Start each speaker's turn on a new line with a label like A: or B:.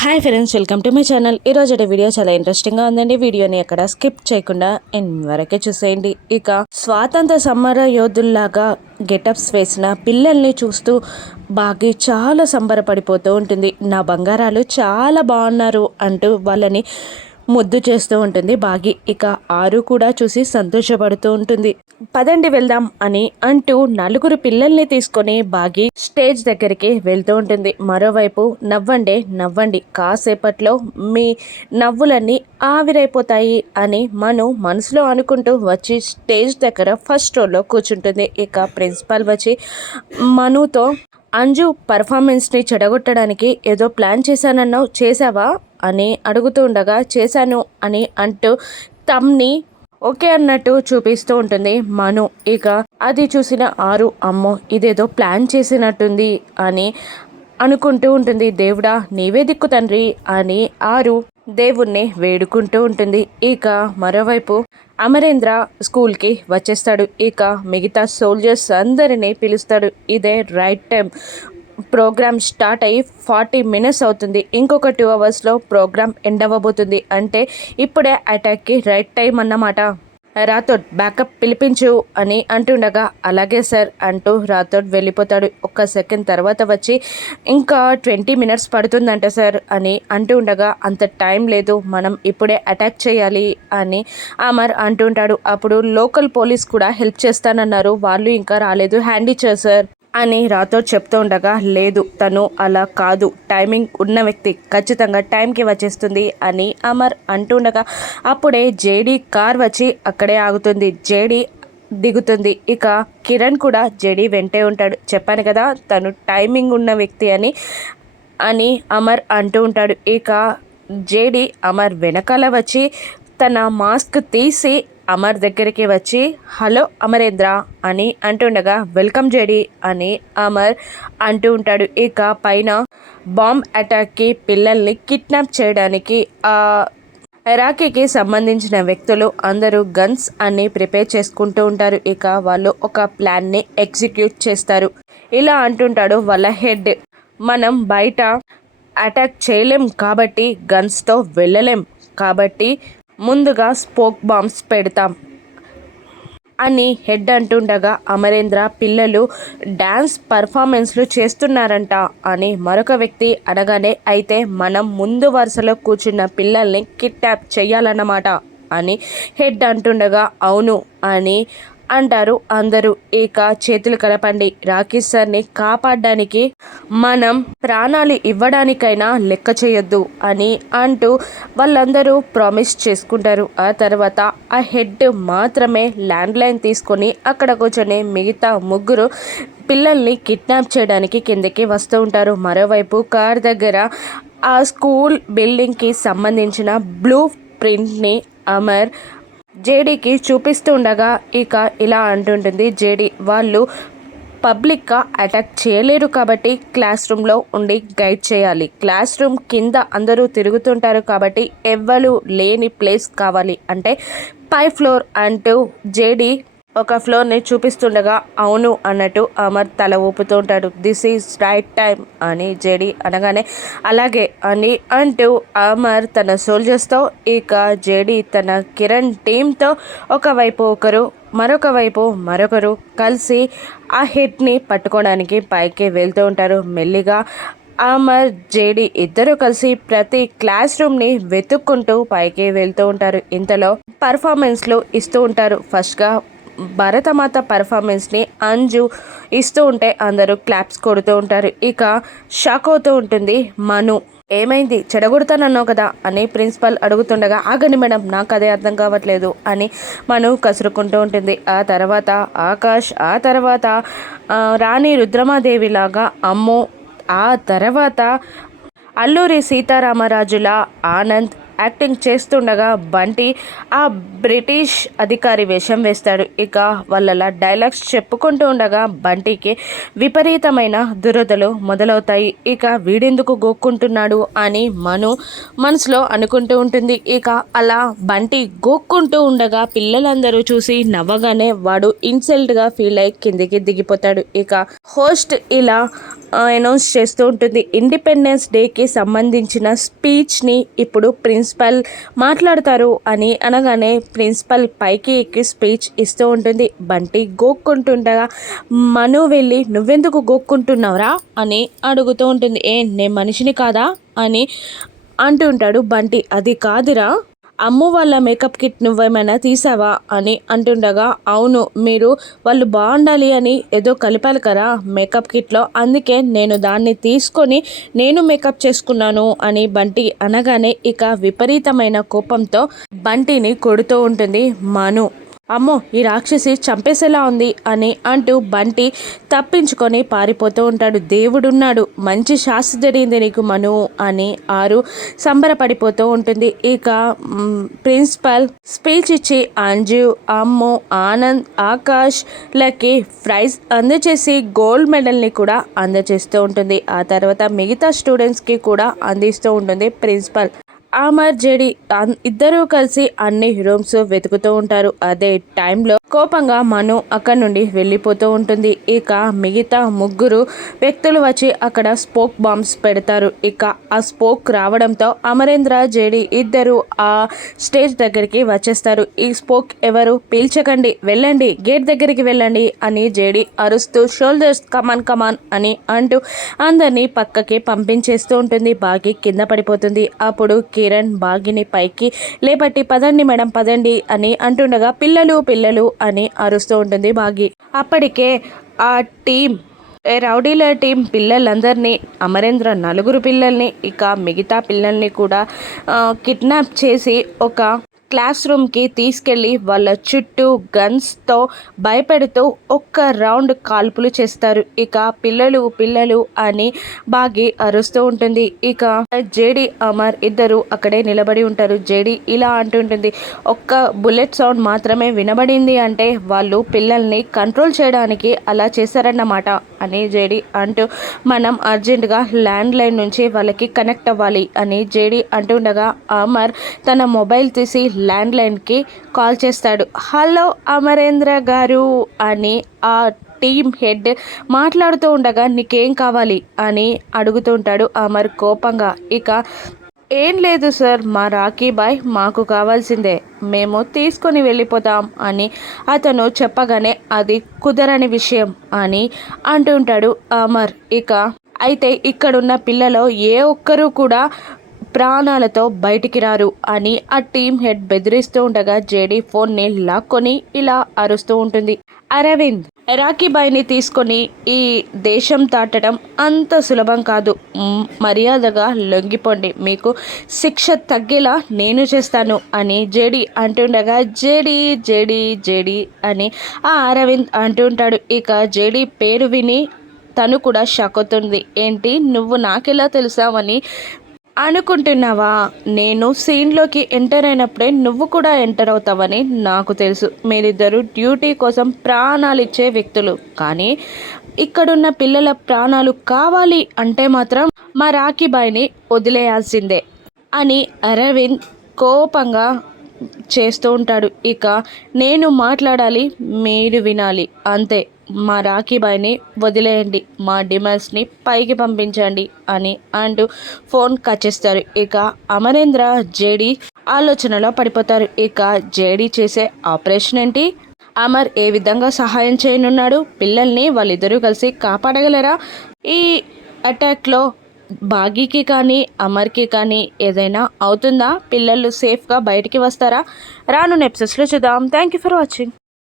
A: Hi friends welcome to my channel ఈరోజు video చాలా ఇంట్రెస్టింగ్గా ఉందండి. వీడియోని ఎక్కడ స్కిప్ చేయకుండా ఎన్ వరకే చూసేయండి. ఇక స్వాతంత్ర సమర యోధుల్లాగా గెటప్స్ వేసిన పిల్లల్ని చూస్తూ బాగి చాలా సంబరపడిపోతూ ఉంటుంది. నా బంగారాలు చాలా బాగున్నారు అంటూ వాళ్ళని ముద్దు చేస్తూ ఉంటుంది. బాగి ఇక ఆరు కూడా చూసి సంతోషపడుతూ ఉంటుంది. పదండి వెళ్దాం అని అంటూ నలుగురు పిల్లల్ని తీసుకొని బాగి స్టేజ్ దగ్గరికి వెళ్తూ ఉంటుంది. మరోవైపు నవ్వండి నవ్వండి కాసేపట్లో మీ నవ్వులన్నీ ఆవిరైపోతాయి అని మను మనసులో అనుకుంటూ వచ్చి స్టేజ్ దగ్గర ఫస్ట్ రోలో కూర్చుంటుంది. ఇక ప్రిన్సిపాల్ వచ్చి మనుతో అంజు పర్ఫార్మెన్స్ని చెడగొట్టడానికి ఏదో ప్లాన్ చేశానన్నావు చేసావా అని అడుగుతూ ఉండగా చేశాను అని అంటూ తమ్ని ఓకే అన్నట్టు చూపిస్తూ ఉంటుంది మను. ఇక అది చూసిన ఆరు అమ్మో ఇదేదో ప్లాన్ చేసినట్టుంది అని అనుకుంటూ ఉంటుంది. దేవుడా నీవే దిక్కు తండ్రి అని ఆరు దేవుణ్ణి వేడుకుంటూ ఉంటుంది. ఇక మరోవైపు అమరేంద్ర స్కూల్కి వచ్చేస్తాడు. ఇక మిగతా సోల్జర్స్ అందరినీ పిలుస్తాడు. ఇదే రైట్ టైం ప్రోగ్రామ్ స్టార్ట్ అయ్యి ఫార్టీ మినిట్స్ అవుతుంది. ఇంకొక టూ అవర్స్లో ప్రోగ్రామ్ ఎండ్ అవ్వబోతుంది. అంటే ఇప్పుడే అటాక్కి రైట్ టైం అన్నమాట. రాథోడ్ బ్యాకప్ పిలిపించు అని అంటుండగా అలాగే సార్ అంటూ రాథోడ్ వెళ్ళిపోతాడు. ఒక్క సెకండ్ తర్వాత వచ్చి ఇంకా ట్వంటీ మినిట్స్ పడుతుందంట సార్ అని అంటుండగా ఉండగా అంత టైం లేదు మనం ఇప్పుడే అటాక్ చేయాలి అని అమర్ అంటుంటాడు. అప్పుడు లోకల్ పోలీస్ కూడా హెల్ప్ చేస్తానన్నారు. వాళ్ళు ఇంకా రాలేదు. హ్యాండ్ ఇచ్చారు సార్. అని రాతో చెప్తూ ఉండగా లేదు తను అలా కాదు. టైమింగ్ ఉన్న వ్యక్తి ఖచ్చితంగా టైంకి వచ్చేస్తుంది అని అమర్ అంటుండగా అప్పుడే జేడీ కార్ వచ్చి అక్కడే ఆగుతుంది. జేడీ దిగుతుంది. ఇక కిరణ్ కూడా జేడీ వెంటే ఉంటాడు. చెప్పాను కదా తను టైమింగ్ ఉన్న వ్యక్తి అని అని అమర్ అంటూ ఉంటాడు. ఇక జేడీ అమర్ వెనకాల వచ్చి తన మాస్క్ తీసి అమర్ దగ్గరికి వచ్చి హలో అమరేంద్ర అని అంటుండగా వెల్కమ్ జేడి అని అమర్ అంటూ ఉంటాడు. ఇక పైన బాంబ్ అటాక్కి పిల్లల్ని కిడ్నాప్ చేయడానికి ఆ రాఖీకి సంబంధించిన వ్యక్తులు అందరూ గన్స్ అన్ని ప్రిపేర్ చేసుకుంటూ ఉంటారు. ఇక వాళ్ళు ఒక ప్లాన్ని ఎగ్జిక్యూట్ చేస్తారు. ఇలా అంటుంటాడు వాళ్ళ హెడ్. మనం బయట అటాక్ చేయలేం కాబట్టి గన్స్తో వెళ్ళలేం కాబట్టి ముందుగా స్పోక్ బాంబ్స్ పెడతాం అని హెడ్ అంటుండగా అమరేంద్ర పిల్లలు డ్యాన్స్ పర్ఫార్మెన్స్లు చేస్తున్నారంట అని మరొక వ్యక్తి అనగానే అయితే మనం ముందు వరుసలో కూర్చున్న పిల్లల్ని కిడ్నాప్ చేయాలన్నమాట అని హెడ్ అంటుండగా అవును అని అంటారు అందరూ. ఇక చేతులు కలపండి. రాకేష్ సార్ని కాపాడడానికి మనం ప్రాణాలు ఇవ్వడానికైనా లెక్క చేయొద్దు అని అంటూ వాళ్ళందరూ ప్రామిస్ చేసుకుంటారు. ఆ తర్వాత ఆ హెడ్ మాత్రమే ల్యాండ్ లైన్ తీసుకొని అక్కడ కూర్చొని మిగతా ముగ్గురు పిల్లల్ని కిడ్నాప్ చేయడానికి కిందకి వస్తూ ఉంటారు. మరోవైపు కార్ దగ్గర ఆ స్కూల్ బిల్డింగ్కి సంబంధించిన బ్లూ ప్రింట్ని అమర్ జేడీకి చూపిస్తుండగా ఇక ఇలా అంటుంటుంది. జేడీ వాళ్ళు పబ్లిక్గా అటాక్ చేయలేరు కాబట్టి క్లాస్ రూమ్లో ఉండి గైడ్ చేయాలి. క్లాస్ రూమ్ కింద అందరూ తిరుగుతుంటారు కాబట్టి ఎవ్వరు లేని ప్లేస్ కావాలి. అంటే పై ఫ్లోర్ అంటూ జేడీ ఒక ఫ్లోర్ని చూపిస్తుండగా అవును అన్నట్టు అమర్ తల ఊపుతూ ఉంటాడు. దిస్ ఈజ్ రైట్ టైం అని జేడి అనగానే అలాగే అని అంటూ అమర్ తన సోల్జర్స్తో ఇక జేడి తన కిరణ్ టీంతో ఒకవైపు ఒకరు మరొక వైపు మరొకరు కలిసి ఆ హిట్ని పట్టుకోవడానికి పైకి వెళ్తూ ఉంటారు. మెల్లిగా అమర్ జేడి ఇద్దరు కలిసి ప్రతి క్లాస్ రూమ్ని వెతుక్కుంటూ పైకి వెళ్తూ ఉంటారు. ఇంతలో పర్ఫార్మెన్స్లు ఇస్తూ ఉంటారు. ఫస్ట్గా భరతమాత పర్ఫార్మెన్స్ని అంజు ఇస్తూ ఉంటే అందరూ క్లాప్స్ కొడుతూ ఉంటారు. ఇక షాక్ అవుతూ ఉంటుంది మను. ఏమైంది? చెడగొడతానన్నావు కదా అని ప్రిన్సిపల్ అడుగుతుండగా ఆగండి మేడం నాకు అదే అర్థం కావట్లేదు అని మను కసురుకుంటూ ఉంటుంది. ఆ తర్వాత ఆకాష్ ఆ తర్వాత రాణి రుద్రమాదేవిలాగా అమ్మో ఆ తర్వాత అల్లూరి సీతారామరాజుల ఆనంద్ యాక్టింగ్ చేస్తుండగా బంటి ఆ బ్రిటిష్ అధికారి వేషం వేస్తాడు. ఇక వాళ్ళ డైలాగ్స్ చెప్పుకుంటూ ఉండగా బంటికి విపరీతమైన దురదలు మొదలవుతాయి. ఇక వీడెందుకు గోక్కుంటున్నాడు అని మను మనసులో అనుకుంటూ ఉంటుంది. ఇక అలా బంటి గోక్కుంటూ ఉండగా పిల్లలందరూ చూసి నవ్వగానే వాడు ఇన్సల్ట్గా ఫీల్ అయ్యి కిందికి దిగిపోతాడు. ఇక హోస్ట్ ఇలా అనౌన్స్ చేస్తూ ఉంటుంది. ఇండిపెండెన్స్ డేకి సంబంధించిన స్పీచ్ని ఇప్పుడు ప్రిన్స్ ప్రిన్సిపల్ మాట్లాడతారు అని అనగానే ప్రిన్సిపల్ పైకి ఎక్కి స్పీచ్ ఇస్తూ ఉంటుంది. బంటి గోక్కుంటుండగా మను వెళ్ళి నువ్వెందుకు గోక్కుంటున్నావురా? అని అడుగుతూ ఉంటుంది. ఏ నేను మనిషిని కాదా? అని అంటుంటాడు బంటి. అది కాదురా. అమ్ము వాళ్ళ మేకప్ కిట్ నువ్వేమైనా తీసావా అని అంటుండగా అవును మీరు వాళ్ళు బాగుండాలి అని ఏదో కలిపాలి కదా మేకప్ కిట్లో అందుకే నేను దాన్ని తీసుకొని నేను మేకప్ చేసుకున్నాను అని బంటి అనగానే ఇక విపరీతమైన కోపంతో బంటిని కొడుతూ ఉంటుంది. మను అమ్మో ఈ రాక్షసి చంపేసేలా ఉంది అని అంటూ బంటి తప్పించుకొని పారిపోతూ ఉంటాడు. దేవుడున్నాడు. మంచి శాస్త్ర జరిగింది నీకు మను అని ఆరు సంబరపడిపోతూ ఉంటుంది. ఇక ప్రిన్సిపల్ స్పీచ్ ఇచ్చి అంజు అమ్ము ఆనంద్ ఆకాష్ లకి ప్రైజ్ అందచేసి గోల్డ్ మెడల్ని కూడా అందజేస్తూ ఉంటుంది. ఆ తర్వాత మిగతా స్టూడెంట్స్కి కూడా అందిస్తూ ఉంటుంది ప్రిన్సిపల్. అమర్ జెడి ఇద్దరూ కలిసి అన్ని రూమ్స్ వెతుకుతూ ఉంటారు. అదే టైంలో కోపంగా మను అక్కడి నుండి వెళ్ళిపోతూ ఉంటుంది. ఇక మిగతా ముగ్గురు వ్యక్తులు వచ్చి అక్కడ స్పోక్ బాంబ్స్ పెడతారు. ఇక ఆ స్పోక్ రావడంతో అమరేంద్ర జేడి ఇద్దరు ఆ స్టేజ్ దగ్గరికి వచ్చేస్తారు. ఈ స్పోక్ ఎవరు? పీల్చకండి వెళ్ళండి గేట్ దగ్గరికి వెళ్ళండి అని జేడి అరుస్తూ షోల్డర్స్ కమాన్ కమాన్ అని అంటూ అందరినీ పక్కకి పంపించేస్తూ ఉంటుంది. బాగి కింద పడిపోతుంది. అప్పుడు కిరణ్ బాగిని పైకి లేపట్టి పదండి మేడం పదండి అని అంటుండగా పిల్లలు పిల్లలు అని అరుస్తూ ఉంటుంది బాగి. అప్పటికే ఆ టీం రౌడీల టీం పిల్లలందరినీ అమరేంద్ర నలుగురు పిల్లల్ని ఇక మిగతా పిల్లల్ని కూడా కిడ్నాప్ చేసి ఒక క్లాస్ రూమ్కి తీసుకెళ్ళి వాళ్ళ చుట్టూ గన్స్తో భయపెడుతూ ఒక్క రౌండ్ కాల్పులు చేస్తారు. ఇక పిల్లలు పిల్లలు అని బాగి అరుస్తూ ఉంటుంది. ఇక జేడి అమర్ ఇద్దరు అక్కడే నిలబడి ఉంటారు. జేడి ఇలా అంటుంటుంది ఒక్క బుల్లెట్ సౌండ్ మాత్రమే వినబడింది అంటే వాళ్ళు పిల్లల్ని కంట్రోల్ చేయడానికి అలా చేశారన్నమాట అని జేడి అంటూ మనం అర్జెంటుగా ల్యాండ్ లైన్ నుంచి వాళ్ళకి కనెక్ట్ అవ్వాలి అని జేడి అంటుండగా అమర్ తన మొబైల్ తీసి ల్యాండ్లైన్కి కాల్ చేస్తాడు. హలో అమరేంద్ర గారు అని ఆ టీమ్ హెడ్ మాట్లాడుతూ ఉండగా నీకేం కావాలి? అని అడుగుతూ ఉంటాడు అమర్ కోపంగా. ఇక ఏం లేదు సార్ మా రాఖీ బాయ్ మాకు కావాల్సిందే. మేము తీసుకొని వెళ్ళిపోతాం అని అతను చెప్పగానే అది కుదరని విషయం అని అంటుంటాడు అమర్. ఇక అయితే ఇక్కడున్న పిల్లలో ఏ ఒక్కరూ కూడా ప్రాణాలతో బయటికి రారు అని ఆ టీం హెడ్ బెదిరిస్తూ ఉండగా జేడీ ఫోన్ని లాక్కొని ఇలా అరుస్తూ ఉంటుంది. అరవింద్ రాఖీబాయిని తీసుకొని ఈ దేశం దాటడం అంత సులభం కాదు. మర్యాదగా లొంగిపోండి. మీకు శిక్ష తగ్గేలా నేను చేస్తాను అని జేడి అంటుండగా జేడి జేడి జేడి అని ఆ అరవింద్ అంటుంటాడు ఇక జేడి పేరు విని తను కూడా షాక్ అవుతుంది. ఏంటి? నువ్వు నాకెలా తెలుసావని అనుకుంటున్నావా? నేను సీన్లోకి ఎంటర్ అయినప్పుడే నువ్వు కూడా ఎంటర్ అవుతావని నాకు తెలుసు. మీరిద్దరూ డ్యూటీ కోసం ప్రాణాలు ఇచ్చే వ్యక్తులు. కానీ ఇక్కడున్న పిల్లల ప్రాణాలు కావాలి అంటే మాత్రం మా రాఖీబాయిని వదిలేయాల్సిందే అని అరవింద్ కోపంగా చేస్తూ ఉంటాడు. ఇక నేను మాట్లాడాలి మీరు వినాలి. అంతే. మా రాఖీబాయిని వదిలేయండి మా డిమాండ్స్ని పైకి పంపించండి అని అంటూ ఫోన్ కట్ చేస్తారు. ఇక అమరేంద్ర జేడీ ఆలోచనలో పడిపోతారు. ఇక జేడీ చేసే ఆపరేషన్ ఏంటి? అమర్ ఏ విధంగా సహాయం చేయనున్నాడు? పిల్లల్ని వాళ్ళిద్దరూ కలిసి కాపాడగలరా? ఈ అటాక్లో బాగీకి కానీ అమర్కి కానీ ఏదైనా అవుతుందా? పిల్లలు సేఫ్గా బయటికి వస్తారా? రాను ఎపిసోడ్స్లో చూద్దాం. Thank you for watching